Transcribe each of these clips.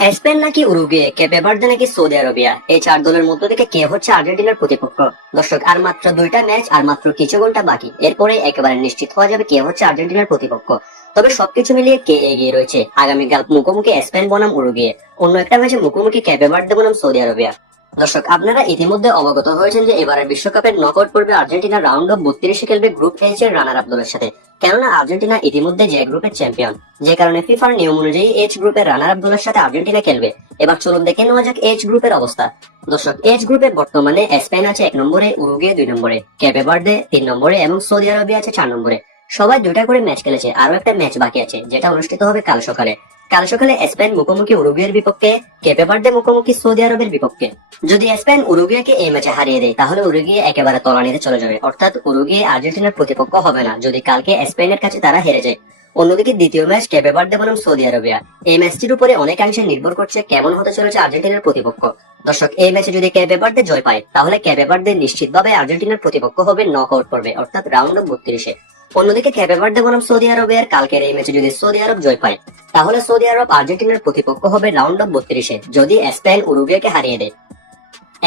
Spain নাকি Uruguay, কেপে Verde নাকি Saudi Arabia, এই চার দলের মধ্য থেকে কে হচ্ছে আর্জেন্টিনার প্রতিপক্ষ? দর্শক, আর মাত্র দুইটা ম্যাচ আর মাত্র কিছু ঘন্টা বাকি, এরপরে একেবারে নিশ্চিত হওয়া যাবে কে হচ্ছে আর্জেন্টিনার প্রতিপক্ষ। তবে সবকিছু মিলিয়ে কে এগিয়ে রয়েছে? আগামীকাল মুখোমুখি স্পেন বনাম উরুগুয়ে, অন্য একটা ম্যাচে মুখোমুখি কেপে ভার্দে বনাম সৌদি আরবিয়া। দর্শক, আপনারা ইতিমধ্যে অবগত হয়েছেন যে এবারের বিশ্বকাপের নকআউট পর্বে আর্জেন্টিনা রাউন্ড অফ 32 খেলবে গ্রুপ এইচ এর রানার আপ দলের সাথে। কেননা আর্জেন্টিনা ইতিমধ্যে যে গ্রুপের চ্যাম্পিয়ন, যে কারণে ফিফার নিয়ম অনুযায়ী এইচ গ্রুপের রানার আপ দলের সাথে আর্জেন্টিনা খেলবে। এবার চলুন দেখে নেওয়া যাক এইচ গ্রুপের অবস্থা। দর্শক, এইচ গ্রুপে বর্তমানে স্পেন আছে 1 নম্বরে, উরুগুয়ে 2 নম্বরে, কেপে ভার্দে 3 নম্বরে এবং সৌদি আরবিয়া আছে 4 নম্বরে। সবাই দুইটা করে ম্যাচ খেলেছে, আরো একটা ম্যাচ বাকি আছে যেটা অনুষ্ঠিত হবে কাল সকালে। কাল সকালে স্পেন মুখোমুখি উরুগুয়ের বিপক্ষে, কেপে ভার্দে মুখোমুখি সৌদি আরবের বিপক্ষে। যদি স্পেন উরুগুয়েকে এই ম্যাচে হারিয়ে দেয় তাহলে উরুগুয়ে একেবারে তলানিতে চলে যাবে, অর্থাৎ উরুগুয়ে আর্জেন্টিনার প্রতিপক্ষ হবে না যদি কালকে স্পেনের কাছে তারা হেরে যায়। অন্যদিকে দ্বিতীয় ম্যাচ কেপে ভার্দে বনাম সৌদি আরবিয়া, এই ম্যাচটির উপরে অনেকাংশে নির্ভর করছে কেমন হতে চলেছে আর্জেন্টিনার প্রতিপক্ষ। দর্শক, এই ম্যাচে যদি কেপে ভার্দে জয় পায় তাহলে কেপে ভার্দে নিশ্চিতভাবে আর্জেন্টিনার প্রতিপক্ষ হবে নকআউট পর্বে, অর্থাৎ রাউন্ড অফ 32-এ। অন্যদিকে কেপে ভার্দে বনাম সৌদি আরবের কালকের এই ম্যাচে যদি সৌদি আরব জয় পায় তাহলে সৌদি আরব আর্জেন্টিনার প্রতিপক্ষ হবে রাউন্ড অফ 32-এ, যদি স্পেন উরুগুয়েকে হারিয়ে দেয়।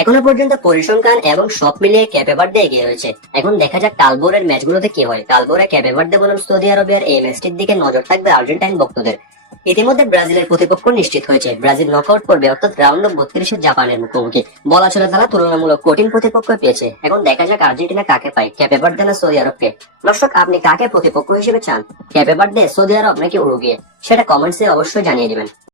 এখনো পর্যন্ত পরিসংখ্যান এবং সব মিলিয়ে কেপে ভার্দে এগিয়ে রয়েছে। এখন দেখা যাক কালবোরের ম্যাচগুলোতে কি হয়। কালবোরে কেপে ভার্দে বনাম সৌদি আরবের এই ম্যাচটির দিকে নজর থাকবে আর্জেন্টাইন ভক্তদের। ইতিমধ্যে ব্রাজিলের প্রতিপক্ষ নিশ্চিত হয়েছে, ব্রাজিল নকআউট পর্বে অর্থাৎ রাউন্ড অফ 32-এ জাপানের মুখোমুখি। বলা চলে তারা তুলনামূলক কঠিন প্রতিপক্ষ পেয়েছে। এখন দেখা যাক আর্জেন্টিনা কাকে পায়, কেপে ভার্দে না সৌদি আরবকে। দর্শক, আপনি কাকে প্রতিপক্ষ হিসেবে চান, কেপে ভার্দে, সৌদি আরব নাকি উরুগুয়ে? সেটা কমেন্টসে অবশ্যই জানিয়ে দিবেন।